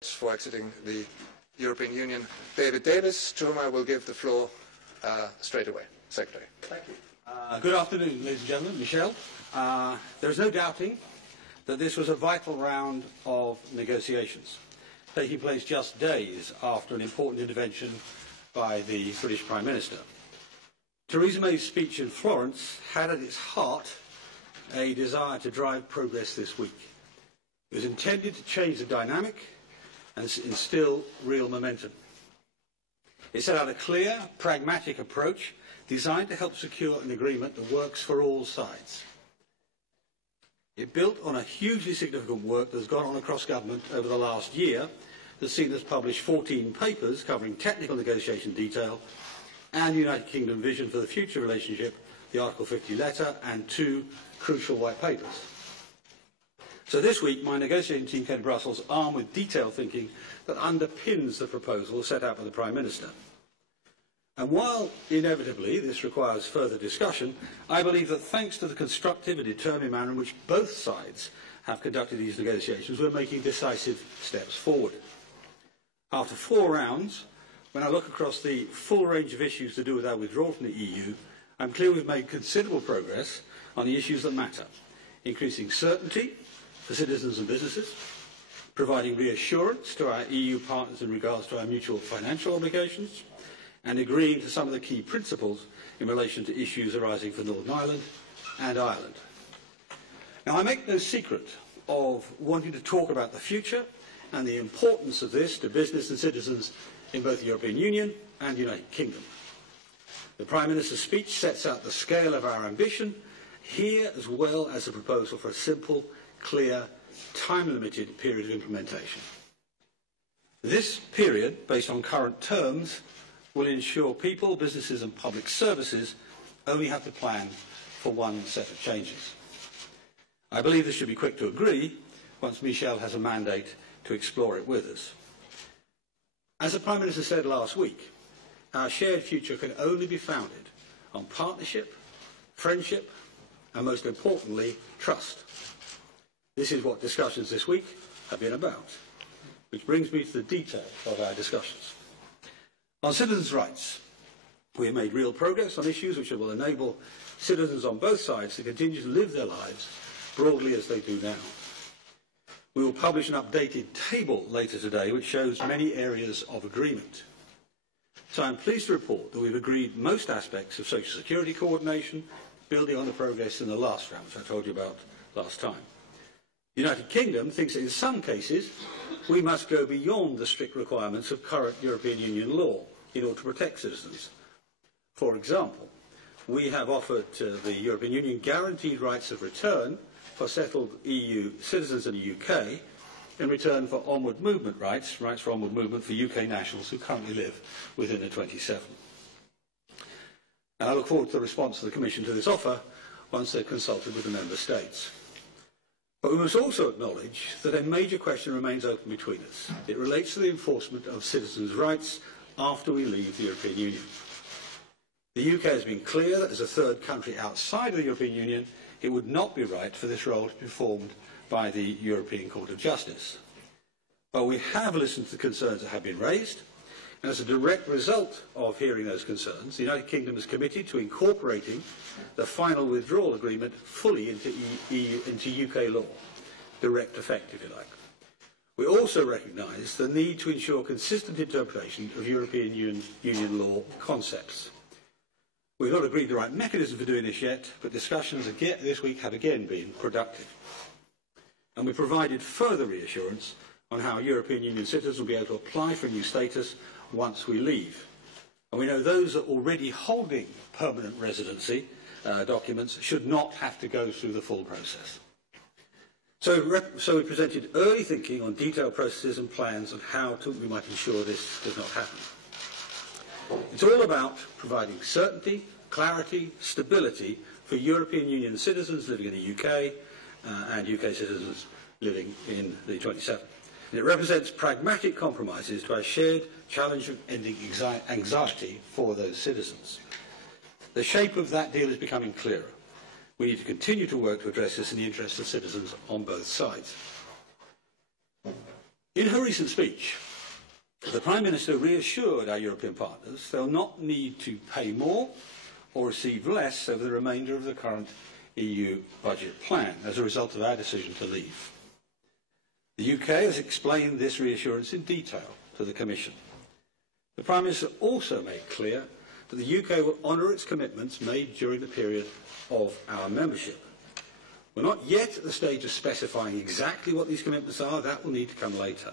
for exiting the European Union, David Davis, to whom I will give the floor straight away. Secretary. Thank you. Good afternoon, ladies and gentlemen. Michel. There is no doubting that this was a vital round of negotiations, taking place just days after an important intervention by the British Prime Minister. Theresa May's speech in Florence had at its heart a desire to drive progress this week. It was intended to change the dynamic and instill real momentum. It set out a clear, pragmatic approach designed to help secure an agreement that works for all sides. It built on a hugely significant work that has gone on across government over the last year that's seen us publish 14 papers covering technical negotiation detail and the United Kingdom vision for the future relationship, the Article 50 letter, and 2 crucial white papers. So this week, my negotiating team came to Brussels armed with detailed thinking that underpins the proposal set out by the Prime Minister. And while inevitably this requires further discussion, I believe that thanks to the constructive and determined manner in which both sides have conducted these negotiations, we're making decisive steps forward. After 4 rounds, when I look across the full range of issues to do with our withdrawal from the EU, I'm clear we've made considerable progress on the issues that matter: increasing certainty for citizens and businesses, providing reassurance to our EU partners in regards to our mutual financial obligations, and agreeing to some of the key principles in relation to issues arising for Northern Ireland and Ireland. Now, I make no secret of wanting to talk about the future and the importance of this to business and citizens in both the European Union and the United Kingdom. The Prime Minister's speech sets out the scale of our ambition here, as well as a proposal for a simple, clear, time-limited period of implementation. This period, based on current terms, will ensure people, businesses and public services only have to plan for one set of changes. I believe this should be quick to agree once Michel has a mandate to explore it with us. As the Prime Minister said last week, our shared future can only be founded on partnership, friendship and, most importantly, trust. This is what discussions this week have been about, which brings me to the detail of our discussions. On citizens' rights, we have made real progress on issues which will enable citizens on both sides to continue to live their lives broadly as they do now. We will publish an updated table later today which shows many areas of agreement. So I am pleased to report that we've agreed most aspects of social security coordination, building on the progress in the last round, which I told you about last time. The United Kingdom thinks that in some cases we must go beyond the strict requirements of current European Union law in order to protect citizens. For example, we have offered to the European Union guaranteed rights of return for settled EU citizens in the UK in return for onward movement rights for onward movement for UK nationals who currently live within the 27. And I look forward to the response of the Commission to this offer once they've consulted with the Member States. But we must also acknowledge that a major question remains open between us. It relates to the enforcement of citizens' rights after we leave the European Union. The UK has been clear that as a third country outside of the European Union, it would not be right for this role to be performed by the European Court of Justice. But we have listened to the concerns that have been raised, and as a direct result of hearing those concerns, the United Kingdom is committed to incorporating the final withdrawal agreement fully into UK law, direct effect, if you like. We also recognise the need to ensure consistent interpretation of European Union law concepts. We've not agreed the right mechanism for doing this yet, but discussions this week have again been productive. And we provided further reassurance on how European Union citizens will be able to apply for a new status once we leave. And we know those that are already holding permanent residency documents should not have to go through the full process. So we presented early thinking on detailed processes and plans on how we might ensure this does not happen. It's all about providing certainty, clarity, stability for European Union citizens living in the UK and UK citizens living in the 27. And it represents pragmatic compromises to our shared challenge of ending anxiety for those citizens. The shape of that deal is becoming clearer. We need to continue to work to address this in the interests of citizens on both sides. In her recent speech, the Prime Minister reassured our European partners they will not need to pay more or receive less over the remainder of the current EU budget plan as a result of our decision to leave. The UK has explained this reassurance in detail to the Commission. The Prime Minister also made clear that the UK will honour its commitments made during the period of our membership. We're not yet at the stage of specifying exactly what these commitments are. That will need to come later.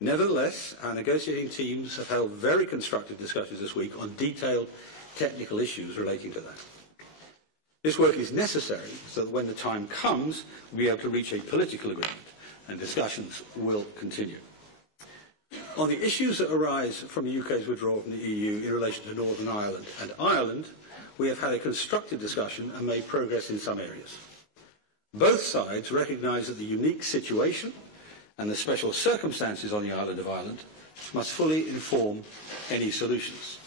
Nevertheless, our negotiating teams have held very constructive discussions this week on detailed technical issues relating to that. This work is necessary so that when the time comes, we'll be able to reach a political agreement, and discussions will continue. On the issues that arise from the UK's withdrawal from the EU in relation to Northern Ireland and Ireland, we have had a constructive discussion and made progress in some areas. Both sides recognise that the unique situation and the special circumstances on the island of Ireland must fully inform any solutions.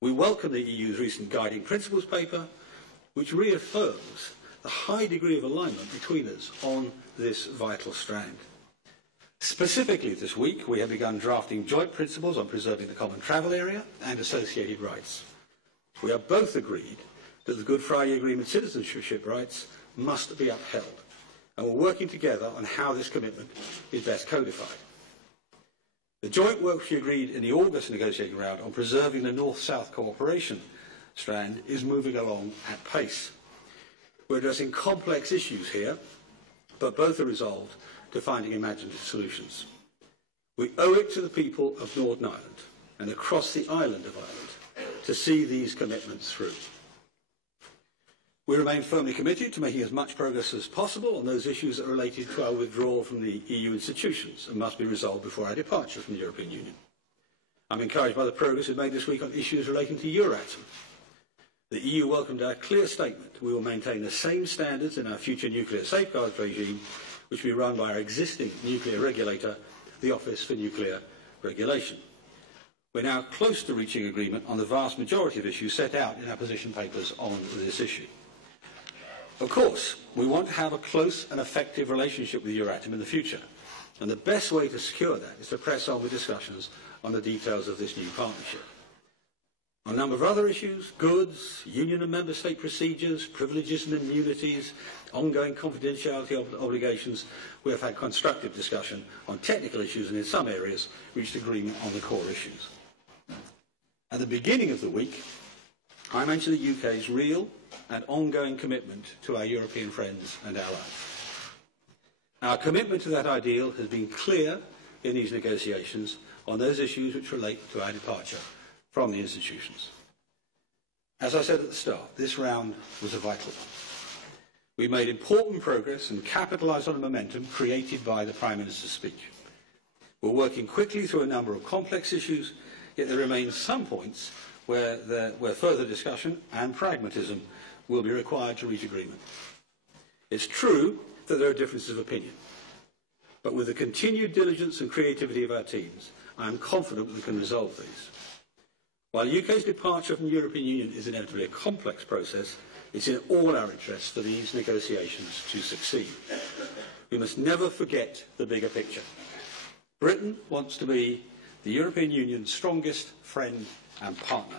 We welcome the EU's recent guiding principles paper, which reaffirms the high degree of alignment between us on this vital strand. Specifically this week, we have begun drafting joint principles on preserving the common travel area and associated rights. We have both agreed that the Good Friday Agreement citizenship rights must be upheld, and we're working together on how this commitment is best codified. The joint work we agreed in the August negotiating round on preserving the North-South cooperation strand is moving along at pace. We're addressing complex issues here, but both are resolved to finding imaginative solutions. We owe it to the people of Northern Ireland and across the island of Ireland to see these commitments through. We remain firmly committed to making as much progress as possible on those issues that are related to our withdrawal from the EU institutions and must be resolved before our departure from the European Union. I'm encouraged by the progress we've made this week on issues relating to Euratom. The EU welcomed our clear statement. We will maintain the same standards in our future nuclear safeguards regime, which will be run by our existing nuclear regulator, the Office for Nuclear Regulation. We're now close to reaching agreement on the vast majority of issues set out in our position papers on this issue. Of course, we want to have a close and effective relationship with Euratom in the future, and the best way to secure that is to press on with discussions on the details of this new partnership. On a number of other issues, goods, union and member state procedures, privileges and immunities, ongoing confidentiality obligations, we have had constructive discussion on technical issues and in some areas reached agreement on the core issues. At the beginning of the week, I mentioned the UK's real and ongoing commitment to our European friends and allies. Our commitment to that ideal has been clear in these negotiations on those issues which relate to our departure from the institutions. As I said at the start, this round was a vital one. We made important progress and capitalised on the momentum created by the Prime Minister's speech. We're working quickly through a number of complex issues, yet there remain some points where further discussion and pragmatism will be required to reach agreement. It's true that there are differences of opinion, but with the continued diligence and creativity of our teams, I am confident we can resolve these. While the UK's departure from the European Union is inevitably a complex process, it's in all our interests for these negotiations to succeed. We must never forget the bigger picture. Britain wants to be the European Union's strongest friend and partner.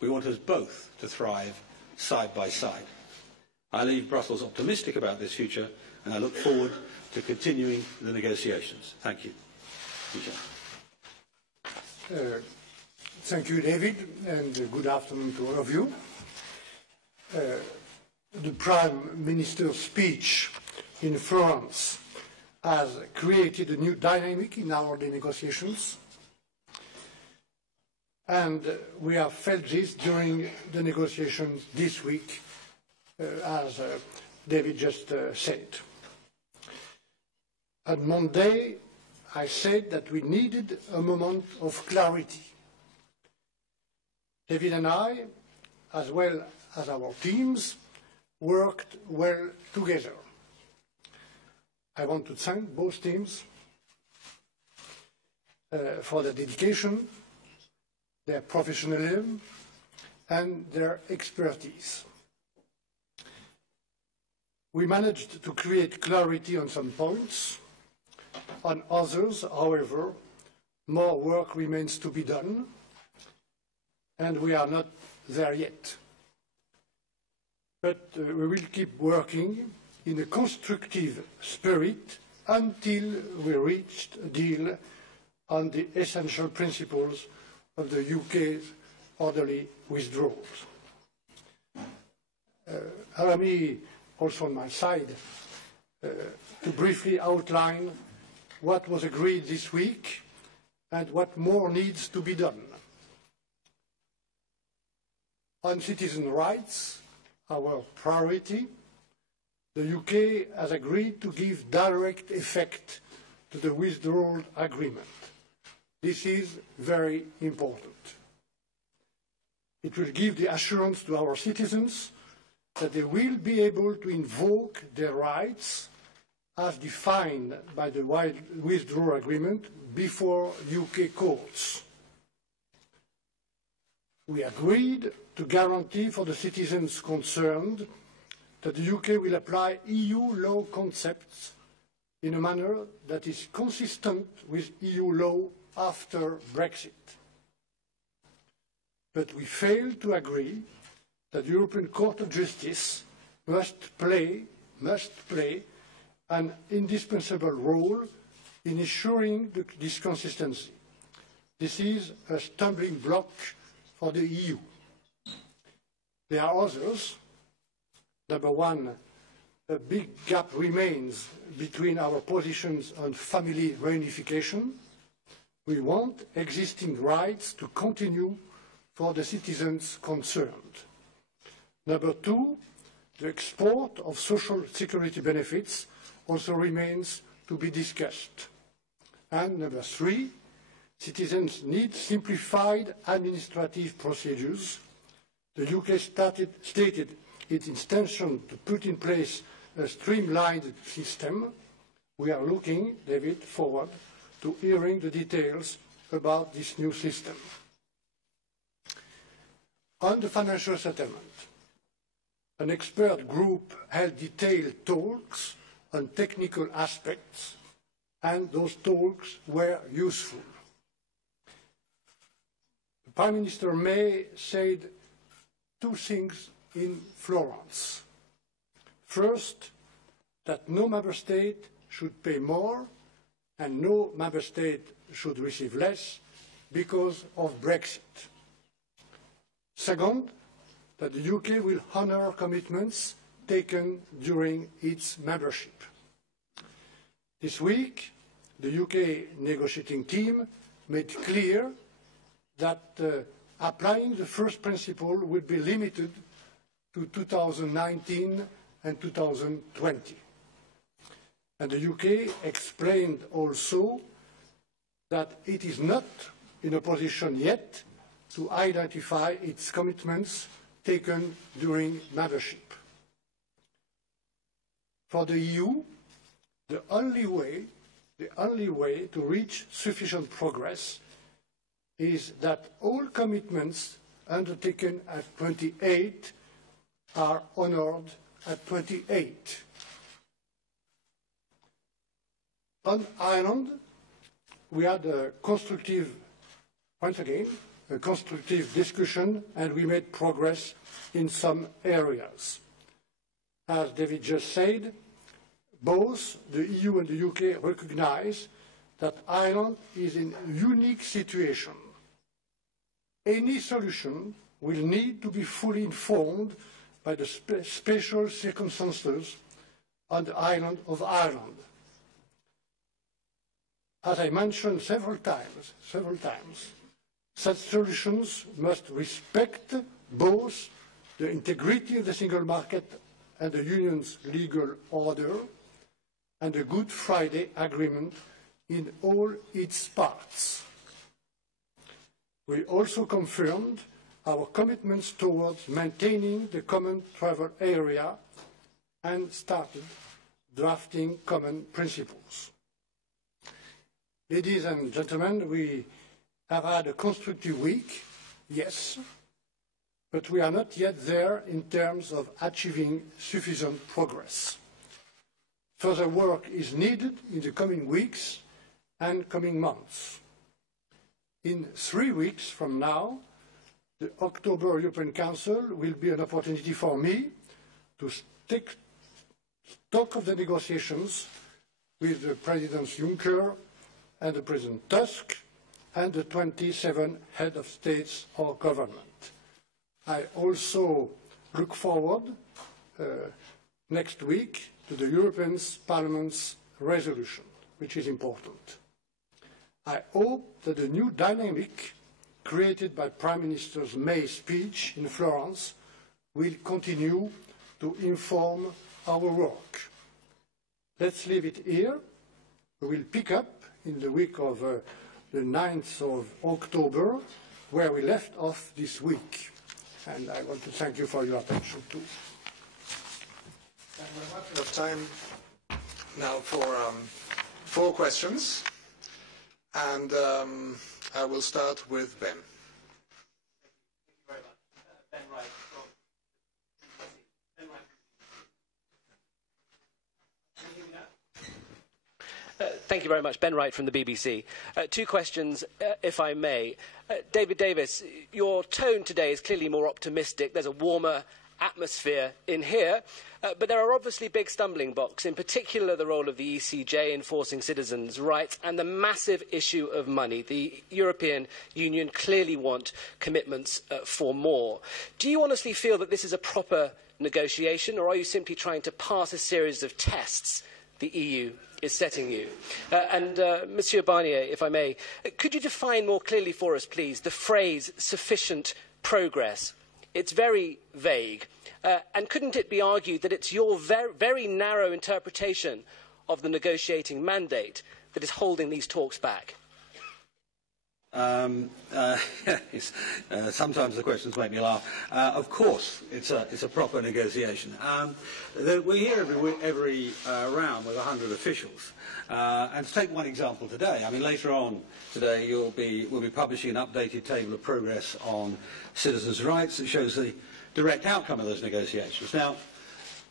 We want us both to thrive side by side. I leave Brussels optimistic about this future, and I look forward to continuing the negotiations. Thank you. Michel. Thank you, David, and good afternoon to all of you. The Prime Minister's speech in France has created a new dynamic in our negotiations, and we have felt this during the negotiations this week, as David just said. On Monday, I said that we needed a moment of clarity. David and I, as well as our teams, worked well together. I want to thank both teams for their dedication, their professionalism, and their expertise. We managed to create clarity on some points. On others, however, more work remains to be done, and we are not there yet. But we will keep working in a constructive spirit until we reach a deal on the essential principles of the UK's orderly withdrawals. Allow me also on my side to briefly outline what was agreed this week and what more needs to be done. On citizen rights, our priority, the UK has agreed to give direct effect to the withdrawal agreement. This is very important. It will give the assurance to our citizens that they will be able to invoke their rights as defined by the withdrawal agreement before UK courts. We agreed to guarantee for the citizens concerned that the UK will apply EU law concepts in a manner that is consistent with EU law after Brexit. But we failed to agree that the European Court of Justice must play an indispensable role in ensuring this consistency. This is a stumbling block for the EU. There are others. Number one, a big gap remains between our positions on family reunification. We want existing rights to continue for the citizens concerned. Number two, the export of social security benefits also remains to be discussed. And number three, citizens need simplified administrative procedures. The UK stated its intention to put in place a streamlined system. We are looking, David, forward to hearing the details about this new system. On the financial settlement, an expert group held detailed talks on technical aspects, and those talks were useful. Prime Minister May said two things in Florence. First, that no member state should pay more and no member state should receive less because of Brexit. Second, that the UK will honour commitments taken during its membership. This week, the UK negotiating team made clear that applying the first principle would be limited to 2019 and 2020. And the UK explained also that it is not in a position yet to identify its commitments taken during membership. For the EU, the only way to reach sufficient progress is that all commitments undertaken at 28 are honoured at 28. On Ireland, we had a constructive, once again, a constructive discussion, and we made progress in some areas. As David just said, both the EU and the UK recognise that Ireland is in a unique situation. Any solution will need to be fully informed by the special circumstances on the island of Ireland. As I mentioned several times, such solutions must respect both the integrity of the single market and the Union's legal order and the Good Friday Agreement in all its parts. We also confirmed our commitments towards maintaining the common travel area and started drafting common principles. Ladies and gentlemen, we have had a constructive week, yes, but we are not yet there in terms of achieving sufficient progress. Further work is needed in the coming weeks and coming months. In 3 weeks from now, the October European Council will be an opportunity for me to take stock of the negotiations with the President Juncker and the President Tusk and the 27 heads of states or government. I also look forward next week to the European Parliament's resolution, which is important. I hope that the new dynamic created by Prime Minister May's speech in Florence will continue to inform our work. Let's leave it here. We will pick up in the week of the 9th of October, where we left off this week. And I want to thank you for your attention too. Thank you very much. We have time now for 4 questions. And I will start with Ben. Thank you very much. Ben Wright from Ben Wright. Can you hear me now? Thank you very much. Ben Wright from the BBC. 2 questions, if I may. David Davis, your tone today is clearly more optimistic. There's a warmer atmosphere in here. But there are obviously big stumbling blocks, in particular the role of the ECJ enforcing citizens' rights and the massive issue of money. The European Union clearly want commitments for more. Do you honestly feel that this is a proper negotiation, or are you simply trying to pass a series of tests the EU is setting you? Monsieur Barnier, if I may, could you define more clearly for us, please, the phrase sufficient progress? It's very vague. And couldn't it be argued that it's your very narrow interpretation of the negotiating mandate that is holding these talks back? Sometimes the questions make me laugh. Of course, it's a proper negotiation. We're here every round with 100 officials. And to take one example today, I mean, later on today we'll be publishing an updated table of progress on citizens' rights that shows the direct outcome of those negotiations. Now,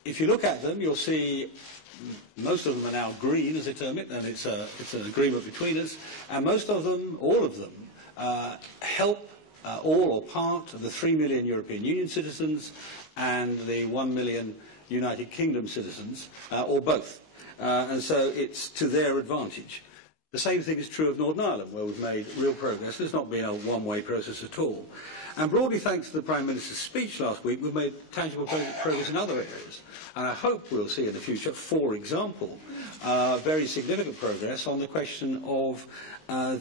if you look at them, you'll see most of them are now green, as they term it, and it's an agreement between us. And most of them, all of them, help all or part of the 3 million European Union citizens and the 1 million United Kingdom citizens, or both. And so it's to their advantage. The same thing is true of Northern Ireland, where we've made real progress. It's not been a one-way process at all. And broadly, thanks to the Prime Minister's speech last week, we've made tangible progress in other areas. And I hope we'll see in the future, for example, very significant progress on the question of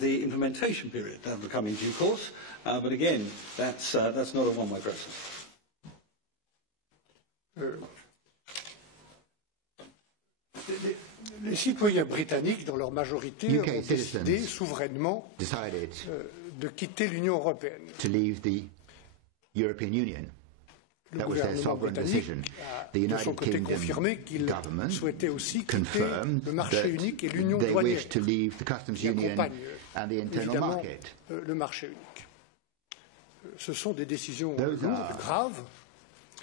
the implementation period. That will come in due course. But again, that's not a one-way process. Les citoyens britanniques, dans leur majorité, ont décidé souverainement de quitter l'Union européenne. To leave the European Union. Le gouvernement britannique a de son côté confirmé qu'il souhaitait aussi quitter le marché unique et l'union douanière qui accompagne évidemment le marché unique. Ce sont des décisions lourdes, graves.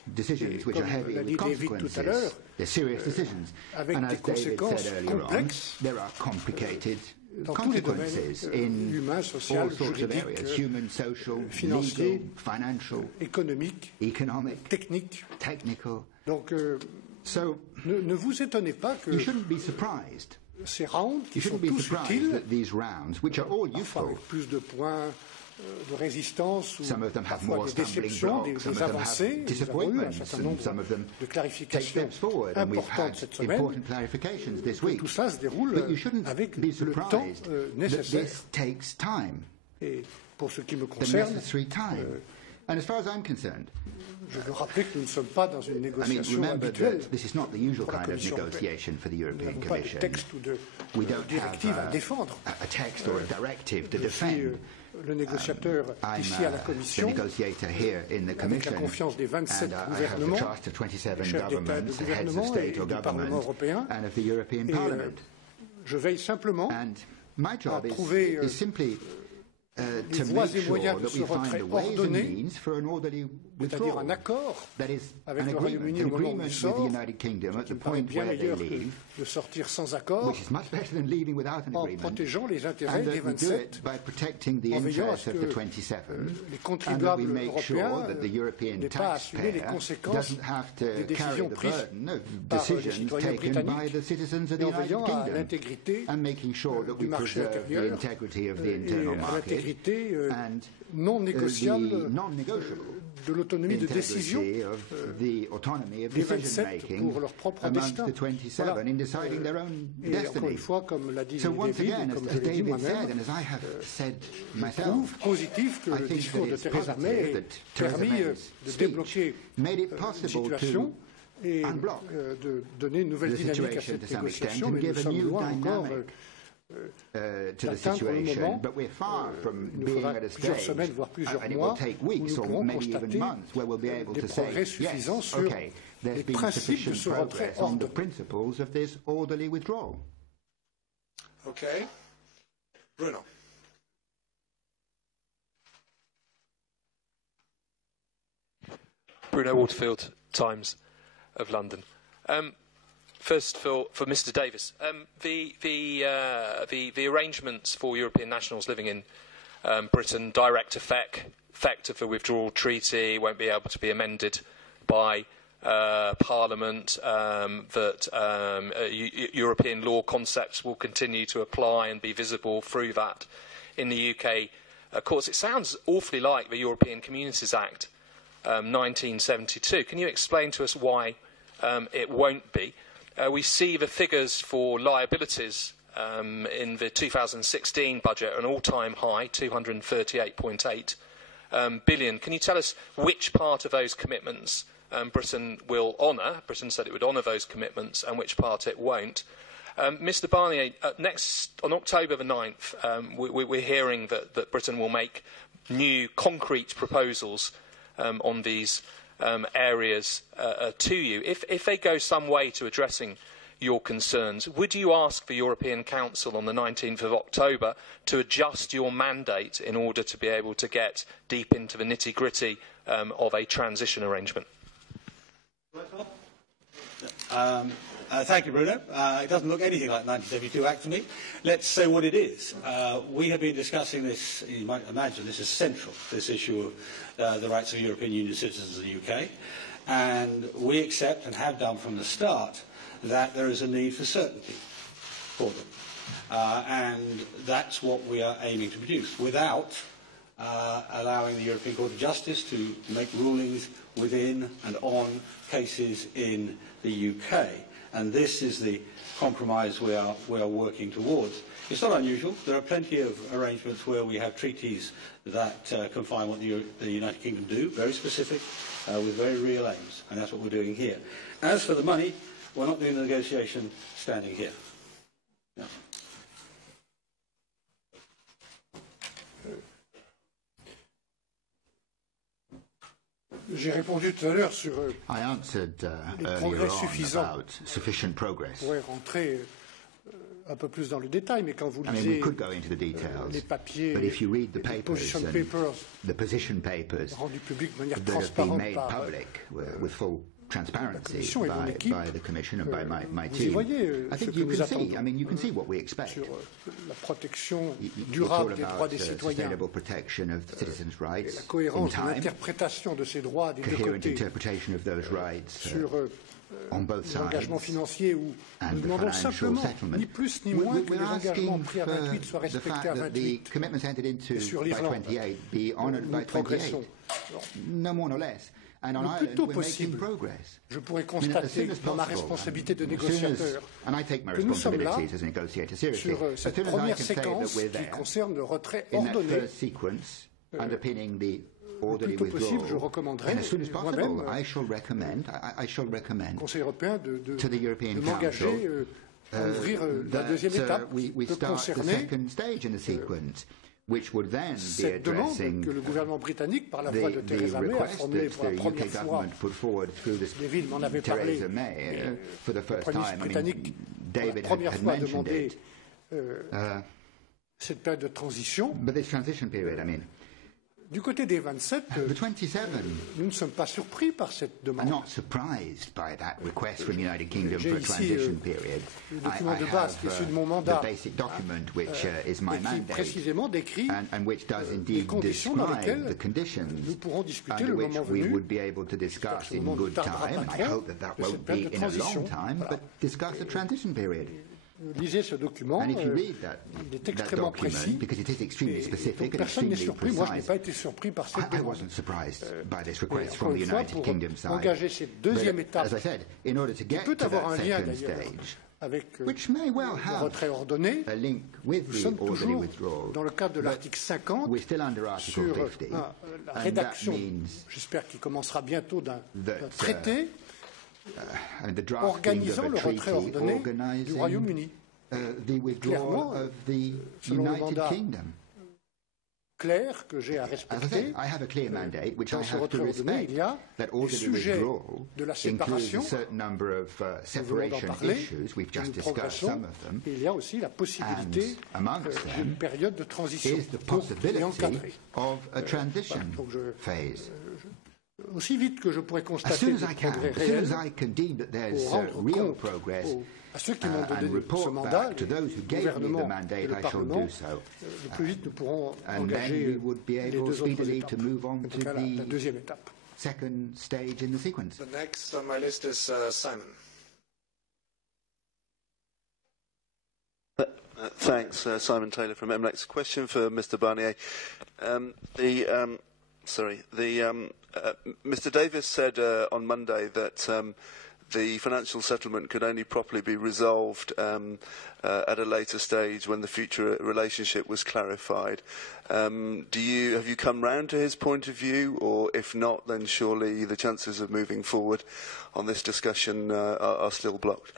Decisions which are heavy with consequences. They're serious decisions. And as David said earlier on, there are complicated consequences in all sorts of areas: human, social, legal, financial, economic, technical. Donc, so ne vous étonnez pas que you shouldn't be surprised. Ces rounds, qui sont tous utiles, that these rounds, which are all useful, avec plus de points de résistance ou some of them have parfois more des déceptions, des avancées. Nous avons eu un certain nombre de clarifications importantes cette semaine. Tout ça se déroule avec le temps nécessaire. Et pour ce qui me concerne, and as far as I'm concerned, je veux rappeler que nous ne sommes pas dans une négociation habituelle. This is not the usual kind of negotiation for the European Commission. We don't have a text or a directive to defend. Le négociateur ici à la Commission, avec la confiance des 27 gouvernements, chefs d'État et de gouvernement et du Parlement européen. Et je veille simplement à trouver to make sure that we find the ways and means for an orderly withdrawal. That is, an agreement with the United Kingdom at the point where they leave, which is much better than leaving without an agreement, and that we do it by protecting the interests of the 27, and that we make sure that the European taxpayer doesn't have to carry the burden of decisions taken by the citizens of the United Kingdom, and making sure that we preserve the integrity of the internal market and the non-negotiable integrity of the autonomy of decision-making amongst the 27 in deciding their own destiny. So once again, as David said, and as I have said myself, I think that it's positive that Theresa May's speech made it possible to unblock the situation to some extent and give a new dynamic to the situation, but we're far from being at a stage, and it will take weeks or maybe even months, where we'll be able to say, yes, okay, there's been sufficient progress on the principles of this orderly withdrawal. Okay. Bruno. Bruno Waterfield, Times of London. First, for Mr. Davis, the arrangements for European nationals living in Britain, direct effect of the withdrawal treaty, won't be able to be amended by Parliament. That European law concepts will continue to apply and be visible through that in the UK. Of course, it sounds awfully like the European Communities Act, 1972. Can you explain to us why it won't be? We see the figures for liabilities in the 2016 budget, an all-time high, 238.8 billion. Can you tell us which part of those commitments Britain will honour? Britain said it would honour those commitments, and which part it won't. Mr. Barnier, on October the 9th, we're hearing that Britain will make new concrete proposals on these areas to you. If they go some way to addressing your concerns, would you ask the European Council on the 19th of October to adjust your mandate in order to be able to get deep into the nitty-gritty of a transition arrangement? Thank you, Bruno. It doesn't look anything like 1972 Act to me. Let's say what it is. We have been discussing this, you might imagine this is central, this issue of the rights of European Union citizens in the UK. And we accept, and have done from the start, that there is a need for certainty for them. And that's what we are aiming to produce, without allowing the European Court of Justice to make rulings within and on cases in the UK. And this is the compromise we are working towards. It's not unusual. There are plenty of arrangements where we have treaties that confine what the United Kingdom do, very specific, with very real aims. And that's what we're doing here. As for the money, we're not doing the negotiation standing here. No. J'ai répondu tout à l'heure sur I answered earlier on about sufficient progress. On pourrait rentrer un peu plus dans le détail, mais quand vous lisez we could go into the details, les papiers, but if you read the papers and the position papers rendus publics de manière that have been transparente made par public with full transparency by the Commission and by my vous y team, voyez I think ce que you nous can see. attendons I mean, you can see what we expect. sur la protection You talk durable des droits about des citoyens, sustainable protection of citizens' la rights in cohérence de time, l'interprétation de ces droits des deux coherent côtés, interpretation of those rights sur on both sides, l'engagement financier où and nous the demandons financial simplement, settlement. ni plus ni moins, que We're les engagements asking pris à 28 soient for the respectés fact à that the 28. commitments entered into Sur by l'Irlande, 28 be honoured by 28. progressons. No more, no less. And on Le plus Ireland, tôt we're possible, making progress. je pourrais I mean, as constater soon as dans ma possible, responsabilité de as soon as- négociateur and I take my que nous sommes là responsibilities as a negotiator seriously. sur As cette soon as I première can say that séquence we're qui there, concerne le retrait in that ordonné. first sequence, underpinning the Le orderly plus tôt possible, je withdrawal, recommanderai and as soon as possible, moi-même I shall recommend au Conseil européen to the European de m'engager Council à ouvrir la deuxième étape we qui peut start the concerner second stage in the sequence, which would then be cette demande addressing que le gouvernement britannique, par la voix de the Theresa May, a request formulée that pour la the première UK fois. government put forward through this David m'en avait parlé. Theresa May for the Le first Premier ministre time. I britannique, mean, pour la David première had fois, a mentioned demandé it. cette période de transition. But this transition period, I mean, du côté des 27, nous ne sommes pas surpris par cette demande. I'm not surprised by that request from the United Kingdom for a transition period. Le document de base qui est issu de mon mandat, the basic document which is my qui mandate, précisément décrit and which does les indeed conditions dans lesquelles describe the conditions nous pourrons discuter under le which moment we venu. would be able to discuss in good time, and I hope that that won't be in a long time, but discuss a transition period. Lisez ce document, And if you read that, il est extrêmement précis, because it is extremely specific and personne n'est extremely surpris. Moi, je n'ai precise, pas été surpris par cette I demande. wasn't surprised by this request Encore from the une fois, United pour Kingdom side. engager cette deuxième But, étape, as I said, in order to qui get peut to avoir that un lien second d'ailleurs stage, avec which may well le have retrait ordonné, a link with nous the sommes orderly toujours withdrawal, dans le cadre de but l'article 50 we're still under Article sur 50, la and that rédaction, means j'espère qu'il commencera bientôt, d'un that, traité and the drafting organisant of le a treaty retrait ordonné du organising Royaume-Uni. The withdrawal of the selon le United mandat Kingdom. Clair que j'ai à As I respecter, said, I have a clear mandate which I dans ce have to retrait ordonné, respect. il y a That les orderly sujets withdrawal de la includes séparation, a certain number of nous venons d'en separation parler, issues. We've just nous discussed progressons, some of them. et il y a aussi la possibilité And amongst them d'une période de transition is the pour les possibility encadrer. of a transition donc phase. Aussi vite que je pourrais As constater soon des as I can, progrès as soon réels, as I can deem that there's pour rendre real compte progress à ceux qui m'ont donné and ce report mandat, back to those who le gave me the gouvernement et mandate, le I shall Parlement, do so. le plus vite nous pourrons And then engager we would be les able deux autres speedily étapes, to move on en tout to cas la the deuxième étape. second stage in the sequence. The next on my list is Simon. Thanks, Simon Taylor from MLEX. Question for Mr. Barnier. Mr. Davis said on Monday that the financial settlement could only properly be resolved at a later stage when the future relationship was clarified. Have you come round to his point of view, or if not, then surely the chances of moving forward on this discussion are still blocked?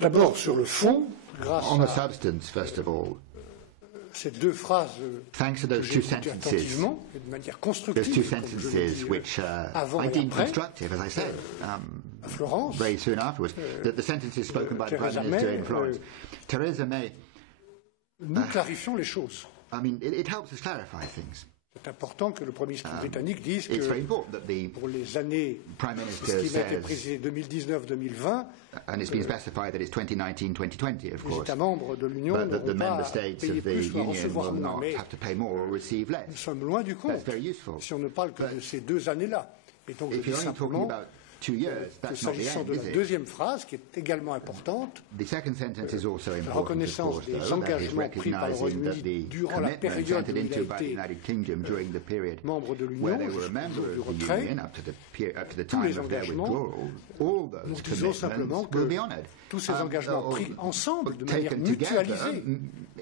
D'abord, sur le fond, grâce On the à substance, first of all, ces deux phrases thanks to que those j'ai two écoutées sentences, attentivement et de manière those two constructive, comme je l'ai sentences dit, which avant I et deemed après, constructive, as I said, à Florence, very soon afterwards, the sentences spoken by the Prime Theresa Minister May, in Florence. Theresa May, nous clarifions les choses. I mean, it helps us clarify things. C'est important que le Premier ministre britannique dise It's very que important that the pour les années Prime ce Minister qui a été says, précisé 2019-2020, and it's been specified that it's 2019-2020, of les course, États membres de l'Union but that the n'auront member pas states payer of the plus ou à Union recevoir will moins. not Mais have to pay more or receive nous less. sommes loin du compte That's very useful. si on ne parle que de ces deux années-là. Et donc je If dis you're only talking simplement about 2 years, que that's not the s'agissant end, de la is it? deuxième phrase, qui est également importante, The second sentence is also la important, of reconnaissance course, des though, that is engagements pris par le recognising that Royaume-Uni the durant la commitments période entered où il into a by the été United Kingdom during the period membre de where l'Union they were a jusqu'au member jour du of the retrait, Union up to the tous les time of their engagements, withdrawal, all those nous disons simplement commitments will be que honoured. tous ces engagements pris ensemble, de manière Taken together mutualisée,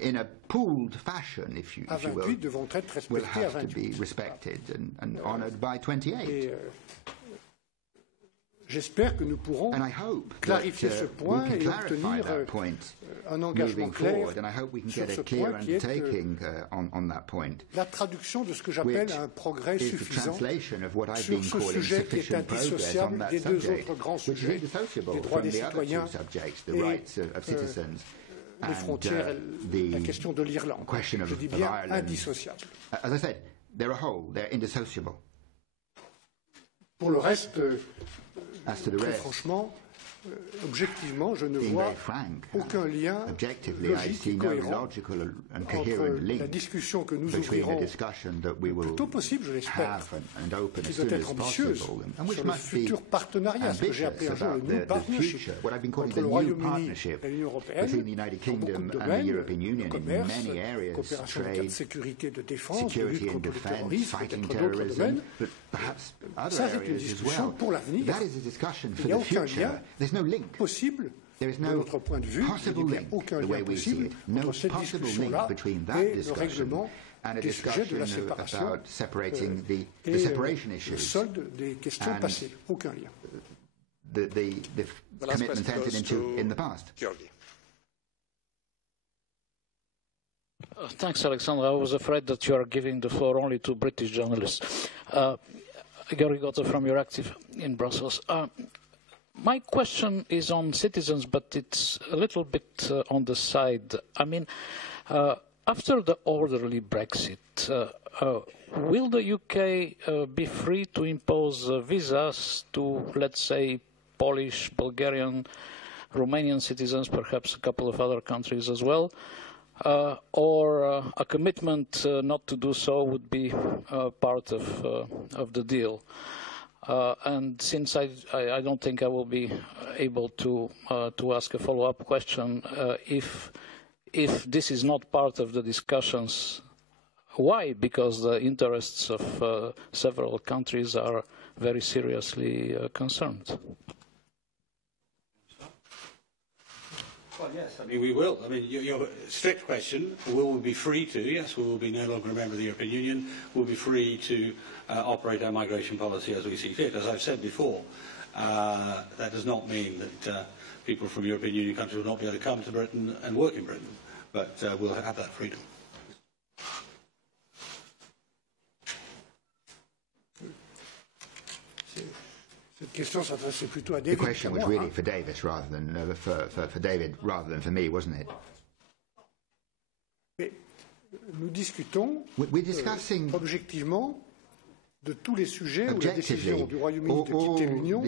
in a pooled fashion, if you à will, 28 devront être will respectés à have to be 28. respected and honoured by 28. Et j'espère que nous pourrons And I hope clarifier that ce we point can et clarify obtenir that point un engagement moving clair forward, and I hope we can sur get ce a clear point qui est undertaking on that point, la traduction de ce que j'appelle which un progrès is the suffisant translation of what I've sur been ce calling sujet qui est sufficient progress on indissociable that des deux subject, autres grands which is sujets, indissociable les droits from des the other citoyens two subjects, the et, rights of citizens les frontières, and la question de l'Irlande. question Je of dis bien Ireland. indissociable. As I said, they're a whole, they're indissociable. Pour le reste, As to the très rest, franchement, objectivement, je ne being vois very frank, aucun lien objectively, I logique see et no cohérent logical and entre coherent la link discussion que nous between the ouvrirons discussion that we le will plus tôt possible, je l'espère, have and open qui as doit soon être as ambitieuse possible, and which sur le must be futur partenariat, ce que j'ai appelé un jour le ambitious New about Partnership future, what I've been calling entre the le new Royaume-Uni partnership et l'Union européenne between the United dans beaucoup Kingdom de and the domaines, European Union le in commerce, many areas, coopération en matière de trade, sécurité, de défense, de security lutte and contre le defense, terrorisme, fighting peut-être d'autres terrorism, domaines. but perhaps other Ça, c'est une areas as discussion well. pour l'avenir. That is a discussion Il for n'y a the aucun future. lien There's no link. possible There is de no notre point de vue, je dis possible bien link, aucun the way lien we see possible it, no entre cette possible discussion-là link between that et le discussion règlement and a des sujets de la discussion séparation about separating the et separation le issues, solde des questions and passées. Aucun lien. the The last commitments question entered goes into to in the past. Georgi. Thanks, Alexandra. I was afraid that you are giving the floor only to British journalists. Gary Goto from Euractiv in Brussels. My question is on citizens, but it's a little bit on the side. I mean, after the orderly Brexit, will the UK be free to impose visas to, let's say, Polish, Bulgarian, Romanian citizens, perhaps a couple of other countries as well? Or a commitment not to do so would be part of the deal? And since I don't think I will be able to ask a follow-up question, if this is not part of the discussions, why? Because the interests of several countries are very seriously concerned. Well, yes, I mean, we will. I mean, your strict question, will we be free to? Yes, we will be no longer a member of the European Union. We'll be free to operate our migration policy as we see fit. As I've said before, that does not mean that people from European Union countries will not be able to come to Britain and work in Britain, but we'll have that freedom. The question was really for Davis rather than for David rather than for me, wasn't it? We're discussing objectivement de tous les sujets où la décision du Royaume-Uni de quitter l'Union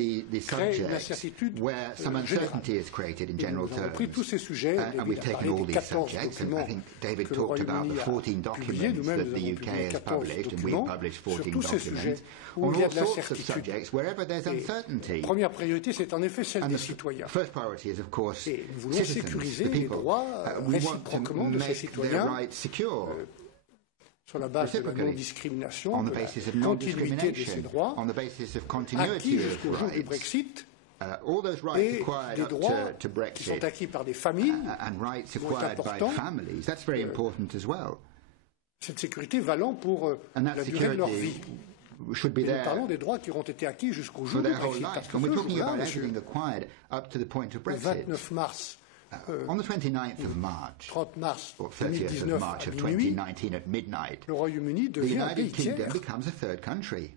crée une incertitude where some uncertainty is created in general terms. Pris tous ces sujets, and we've taken all these subjects, and I think David talked about the 14 documents that the UK has published, and we've published 14 documents on all sorts of subjects wherever there's uncertainty. Première priorité, c'est en effet celle des citoyens. First priority is, of course, citizens, the people. We want to make their rights secure. Sur la base de la non-discrimination, de la continuité de ces droits, acquis jusqu'au jour du Brexit, et des droits qui sont acquis par des familles, qui vont être importants, cette sécurité valant pour la durée de leur vie. Et nous parlons des droits qui auront été acquis jusqu'au jour du Brexit. Parce que ce jour-là, le 29 mars, on the 29th of March, 30 mars or 30th of March of 2019 at midnight, le Royaume-Uni the United Kingdom becomes a third country.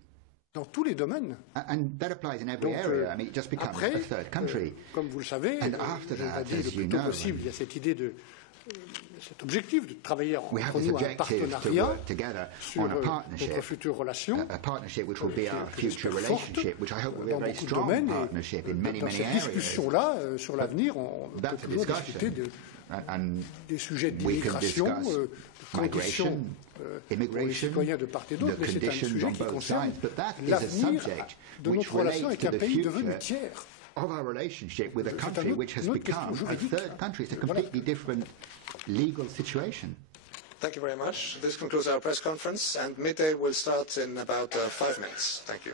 Dans tous les domaines. And that applies in every area. I mean, it just becomes a third country. Comme vous le savez, and after that, le plus tôt possible, il y a cette idée de cet objectif de travailler entre nous un partenariat sur notre future relation, a partnership which will be our future relationship, which I hope will be a very strong partnership in many, many areas. Dans cette discussion-là, sur l'avenir, on peut toujours discuter des sujets d'immigration, de conditions pour les citoyens de part et d'autre, mais c'est un sujet qui concerne l'avenir de notre relation avec un pays devenu tiers. Of our relationship with a country which has become a third country. It's a completely different legal situation. Thank you very much. This concludes our press conference, and midday will start in about 5 minutes. Thank you.